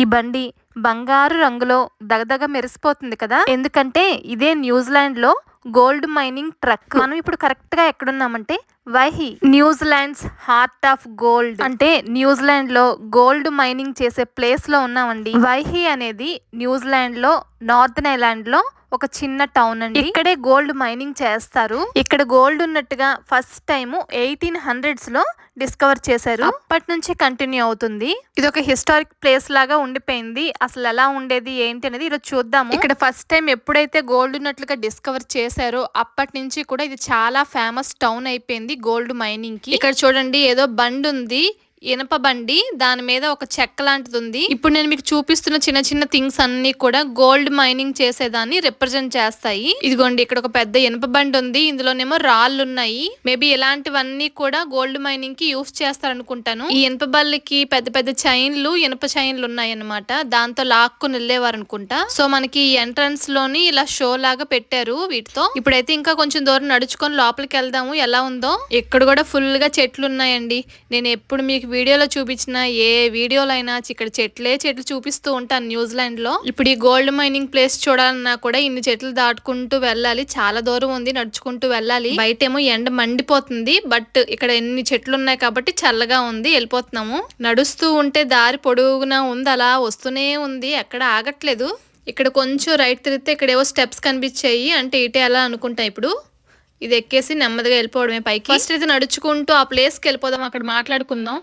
ఈ బండి బంగారు రంగులో దగదగ మెరిసిపోతుంది కదా! ఎందుకంటే ఇదే న్యూజిలాండ్‌లో గోల్డ్ మైనింగ్ ట్రక్. మనం ఇప్పుడు కరెక్ట్‌గా ఎక్కడున్నామంటే Waihi. New Zealand's heart of gold. అంటే న్యూజిలాండ్‌లో గోల్డ్ మైనింగ్ చేసే ప్లేస్‌లో ఉన్నామండి. వైహీ అనేది న్యూజిలాండ్‌లో నార్తర్న్ ఐలాండ్‌లో ఒక చిన్న టౌన్ అండి. ఇక్కడే గోల్డ్ మైనింగ్ చేస్తారు. ఇక్కడ గోల్డ్ ఉన్నట్టుగా ఫస్ట్ టైం 1800s లో డిస్కవర్ చేశారు. అప్పటి నుంచి కంటిన్యూ అవుతుంది. ఇది ఒక హిస్టారిక్ ప్లేస్ లాగా ఉండిపోయింది. అసలు ఎలా ఉండేది ఏంటి అనేది ఈరోజు చూద్దాము. ఇక్కడ ఫస్ట్ టైం ఎప్పుడైతే గోల్డ్ ఉన్నట్లుగా డిస్కవర్ చేశారో అప్పటి నుంచి కూడా ఇది చాలా ఫేమస్ టౌన్ అయిపోయింది గోల్డ్ మైనింగ్ కి. ఇక్కడ చూడండి ఏదో బండి ఉంది, ఇనప బండి, దాని మీద ఒక చెక్క లాంటిది ఉంది. ఇప్పుడు నేను మీకు చూపిస్తున్న చిన్న చిన్న థింగ్స్ అన్ని కూడా గోల్డ్ మైనింగ్ చేసేదాన్ని రిప్రజెంట్ చేస్తాయి. ఇదిగోండి ఇక్కడ ఒక పెద్ద ఇనప బండి ఉంది, ఇందులోనేమో రాళ్ళు ఉన్నాయి. మేబీ ఇలాంటివన్నీ కూడా గోల్డ్ మైనింగ్ కి యూస్ చేస్తారు అనుకుంటాను. ఈ ఇనప బల్లకి పెద్ద పెద్ద చైన్లు, ఇనప చైన్లు ఉన్నాయి అనమాట, దాంతో లాక్కుని వెళ్ళేవారు అనుకుంటా. సో మనకి ఎంట్రన్స్ లోని ఇలా షో లాగా పెట్టారు వీటితో. ఇప్పుడైతే ఇంకా కొంచెం దూరం నడుచుకొని లోపలికి వెళ్దాము ఎలా ఉందో. ఇక్కడ కూడా ఫుల్ గా చెట్లు ఉన్నాయండి. నేను ఎప్పుడు మీకు వీడియోలో చూపించిన ఏ వీడియోలో అయినా ఇక్కడ చెట్లు చూపిస్తూ ఉంటాను న్యూజిలాండ్ లో. ఇప్పుడు ఈ గోల్డ్ మైనింగ్ ప్లేస్ చూడాలన్నా కూడా ఇన్ని చెట్లు దాటుకుంటూ వెళ్ళాలి, చాలా దూరం ఉంది, నడుచుకుంటూ వెళ్ళాలి. బయటేమో ఎండ మండిపోతుంది, బట్ ఇక్కడ ఎన్ని చెట్లు ఉన్నాయి కాబట్టి చల్లగా ఉంది, వెళ్ళిపోతున్నాము. నడుస్తూ ఉంటే దారి పొడుగునా ఉంది, అలా వస్తూనే ఉంది, ఎక్కడ ఆగట్లేదు. ఇక్కడ కొంచెం రైట్ తిరిగితే ఇక్కడ ఏవో స్టెప్స్ కనిపించాయి, అంటే ఇటే అలా అనుకుంటా. ఇప్పుడు ఇది ఎక్కేసి నెమ్మదిగా వెళ్ళిపోవడమే పైకి. ఫస్ట్ అయితే నడుచుకుంటూ ఆ ప్లేస్కి వెళ్ళిపోదాం, అక్కడ మాట్లాడుకుందాం.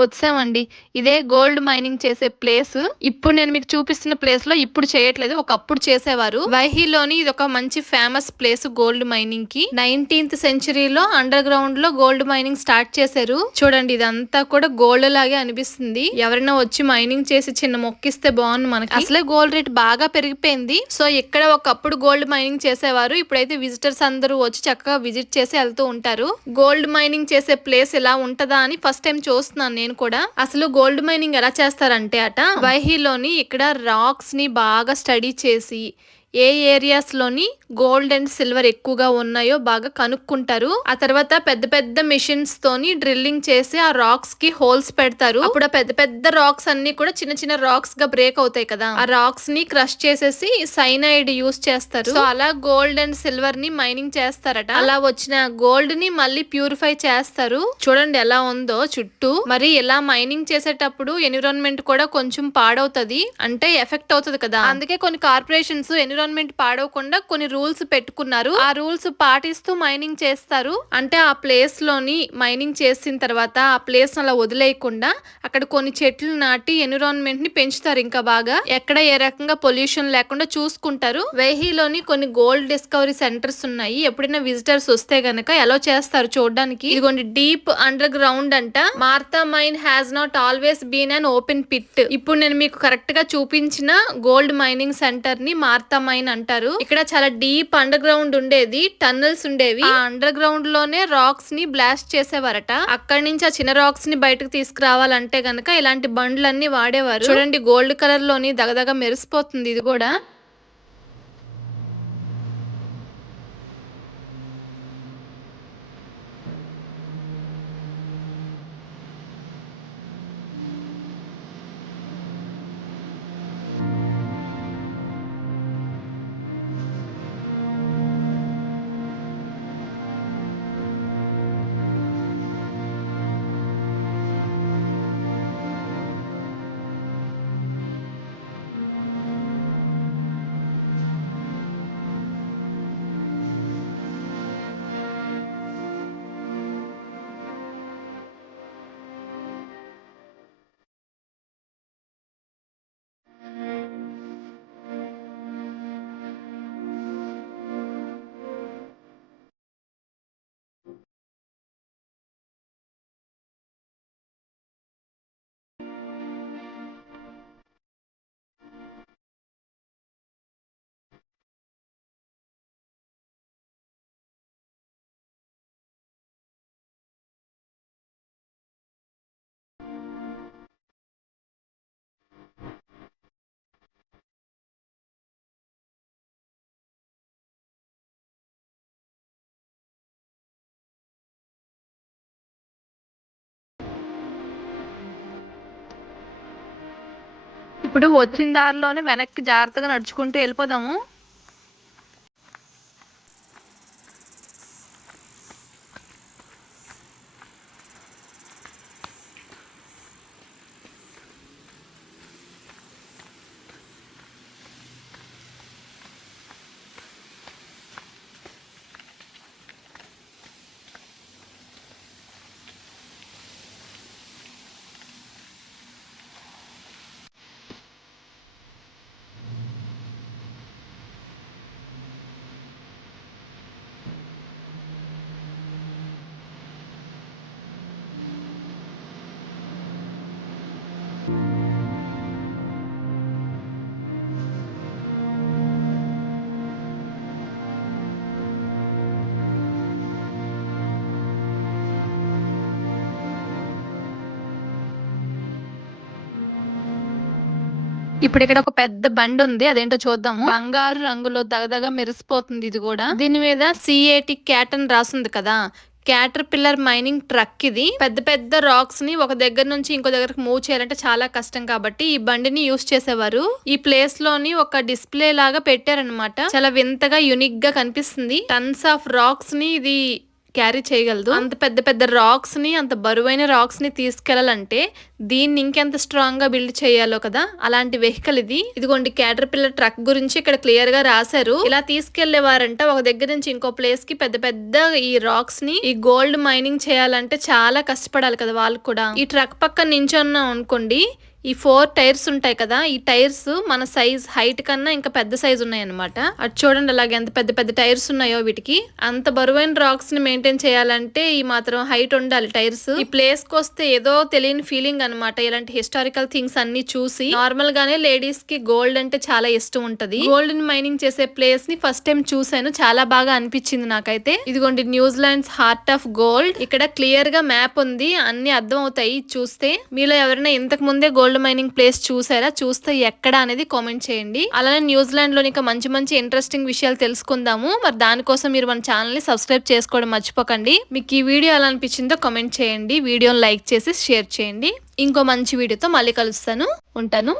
వచ్చామండి. ఇదే గోల్డ్ మైనింగ్ చేసే ప్లేస్. ఇప్పుడు నేను మీకు చూపిస్తున్న ప్లేస్ లో ఇప్పుడు చేయట్లేదు, ఒకప్పుడు చేసేవారు. వైహీలోని ఇది ఒక మంచి ఫేమస్ ప్లేస్ గోల్డ్ మైనింగ్ కి. 19th సెంచరీలో అండర్ గ్రౌండ్ లో గోల్డ్ మైనింగ్ స్టార్ట్ చేశారు. చూడండి ఇదంతా కూడా గోల్డ్ లాగే అనిపిస్తుంది. ఎవరైనా వచ్చి మైనింగ్ చేసి చిన్న మొక్కిస్తే బాగుంది మనకి. అసలే గోల్డ్ రేట్ బాగా పెరిగిపోయింది. సో ఇక్కడ ఒకప్పుడు గోల్డ్ మైనింగ్ చేసేవారు, ఇప్పుడైతే విజిటర్స్ అందరూ వచ్చి చక్కగా విజిట్ చేసి వెళ్తూ ఉంటారు. గోల్డ్ మైనింగ్ చేసే ప్లేస్ ఇలా ఉంటదా అని ఫస్ట్ టైం చూస్తున్నాను నేను కూడా. అసలు గోల్డ్ మైనింగ్ ఎలా చేస్తారంటే వైహీలోని ఇక్కడ రాక్స్ ని బాగా స్టడీ చేసి ఏ ఏరియాస్ లోని గోల్డ్ అండ్ సిల్వర్ ఎక్కువగా ఉన్నాయో బాగా కనుక్కుంటారు. ఆ తర్వాత పెద్ద పెద్ద మిషన్స్ తోని డ్రిల్లింగ్ చేసి ఆ రాక్స్ కి హోల్స్ పెడతారు. అప్పుడు ఆ పెద్ద పెద్ద రాక్స్ అన్ని కూడా చిన్న చిన్న రాక్స్ గా బ్రేక్ అవుతాయి కదా, ఆ రాక్స్ ని క్రష్ చేసేసి సైనైడ్ యూస్ చేస్తారు. సో అలా గోల్డ్ అండ్ సిల్వర్ ని మైనింగ్ చేస్తారట. అలా వచ్చిన గోల్డ్ ని మళ్ళీ ప్యూరిఫై చేస్తారు. చూడండి ఎలా ఉందో చుట్టూ. మరి ఇలా మైనింగ్ చేసేటప్పుడు ఎన్విరాన్మెంట్ కూడా కొంచెం పాడవుతుంది, అంటే ఎఫెక్ట్ అవుతుంది కదా. అందుకే కొన్ని కార్పొరేషన్స్ ఎన్విరాన్మెంట్ పాడవకుండా కొన్ని రూల్స్ పెట్టుకున్నారు. ఆ రూల్స్ పాటిస్తూ మైనింగ్ చేస్తారు. అంటే ఆ ప్లేస్ లోని మైనింగ్ చేసిన తర్వాత ఆ ప్లేస్ అలా వదిలేయకుండా అక్కడ కొన్ని చెట్లు నాటి ఎన్విరాన్మెంట్ ని పెంచుతారు. ఇంకా బాగా ఎక్కడ ఏ రకంగా పొల్యూషన్ లేకుండా చూసుకుంటారు. వైహీలోని కొన్ని గోల్డ్ డిస్కవరీ సెంటర్స్ ఉన్నాయి. ఎప్పుడైనా విజిటర్స్ వస్తే గనక ఎలా చేస్తారు చూడడానికి. ఇదిగోండి డీప్ అండర్ గ్రౌండ్ అంట. Martha mine has not always been an open pit. ఇప్పుడు నేను మీకు కరెక్ట్ గా చూపించిన గోల్డ్ మైనింగ్ సెంటర్ ని మార్తా మైన్ అంటారు. ఇక్కడ చాలా డీప్ అండర్ గ్రౌండ్ ఉండేది, టన్నల్స్ ఉండేవి. ఆ అండర్ గ్రౌండ్ లోనే రాక్స్ ని బ్లాస్ట్ చేసేవారట. అక్కడి నుంచి ఆ చిన్న రాక్స్ ని బయటకు తీసుకురావాలంటే గనక ఇలాంటి బండ్లన్నీ వాడేవారు. చూడండి గోల్డ్ కలర్ లోని దగదగ మెరిసిపోతుంది ఇది కూడా. ఇప్పుడు వచ్చిన దారిలోనే వెనక్కి జాగ్రత్తగా నడుచుకుంటూ వెళ్ళిపోదాము. ఇప్పుడు ఇక్కడ ఒక పెద్ద బండి ఉంది, అదేంటో చూద్దాము. బంగారు రంగులో దగదగ మెరిసిపోతుంది. ఇది కూడా దీని మీద CAT క్యాట్ అని రాసింది కదా. క్యాటర్ పిల్లర్ మైనింగ్ ట్రక్ ఇది. పెద్ద పెద్ద రాక్స్ ని ఒక దగ్గర నుంచి ఇంకో దగ్గరకు మూవ్ చేయాలంటే చాలా కష్టం కాబట్టి ఈ బండిని యూస్ చేసేవారు. ఈ ప్లేస్ లోని ఒక డిస్ప్లే లాగా పెట్టారనమాట. చాలా వింతగా యునిక్ గా కనిపిస్తుంది. టన్స్ ఆఫ్ రాక్స్ ని ఇది క్యారీ చేయగలదు. అంత పెద్ద పెద్ద రాక్స్ ని, అంత బరువైన రాక్స్ ని తీసుకెళ్లాలంటే దీన్ని ఇంకెంత స్ట్రాంగ్ గా బిల్డ్ చేయాలో కదా. అలాంటి వెహికల్ ఇది. ఇదిగోండి క్యాటర్ పిల్లర్ ట్రక్ గురించి ఇక్కడ క్లియర్ గా రాశారు. ఇలా తీసుకెళ్లేవారంట ఒక దగ్గర నుంచి ఇంకో ప్లేస్ కి. పెద్ద పెద్ద ఈ రాక్స్ ని ఈ గోల్డ్ మైనింగ్ చేయాలంటే చాలా కష్టపడాలి కదా వాళ్ళు కూడా. ఈ ట్రక్ పక్కన నించున్నాం అనుకోండి, ఈ 4 టైర్స్ ఉంటాయి కదా, ఈ టైర్స్ మన సైజ్ హైట్ కన్నా ఇంకా పెద్ద సైజ్ ఉన్నాయి అనమాట. అటు చూడండి అలాగే ఎంత పెద్ద పెద్ద టైర్స్ ఉన్నాయో వీటికి. అంత బరువైన రాక్స్ ని మెయింటైన్ చేయాలంటే ఈ మాత్రం హైట్ ఉండాలి టైర్స్. ఈ ప్లేస్ కి వస్తే ఏదో తెలియని ఫీలింగ్ అనమాట. ఇలాంటి హిస్టారికల్ థింగ్స్ అన్ని చూసి. నార్మల్ గానే లేడీస్ కి గోల్డ్ అంటే చాలా ఇష్టం ఉంటది. గోల్డ్ ని మైనింగ్ చేసే ప్లేస్ ని ఫస్ట్ టైం చూసాను, చాలా బాగా అనిపించింది నాకైతే. ఇదిగోండి న్యూజిలాండ్స్ హార్ట్ ఆఫ్ గోల్డ్. ఇక్కడ క్లియర్ గా మ్యాప్ ఉంది, అన్ని అర్థం అవుతాయి చూస్తే. మీలో ఎవరైనా ఇంతకు ముందే గోల్డ్ మైనింగ్ ప్లేస్ చూసారా? చూస్తే ఎక్కడ అనేది కామెంట్ చేయండి. అలానే న్యూజిలాండ్ లో ఇంకా మంచి మంచి ఇంట్రెస్టింగ్ విషయాలు తెలుసుకుందాము. మరి దానికోసం మీరు మన ఛానల్ ని సబ్స్క్రైబ్ చేసుకోవడం మర్చిపోకండి. మీకు ఈ వీడియో ఎలా అనిపించిందో కామెంట్ చేయండి. వీడియోని లైక్ చేసి షేర్ చేయండి. ఇంకో మంచి వీడియోతో మళ్ళీ కలుస్తాను. ఉంటాను.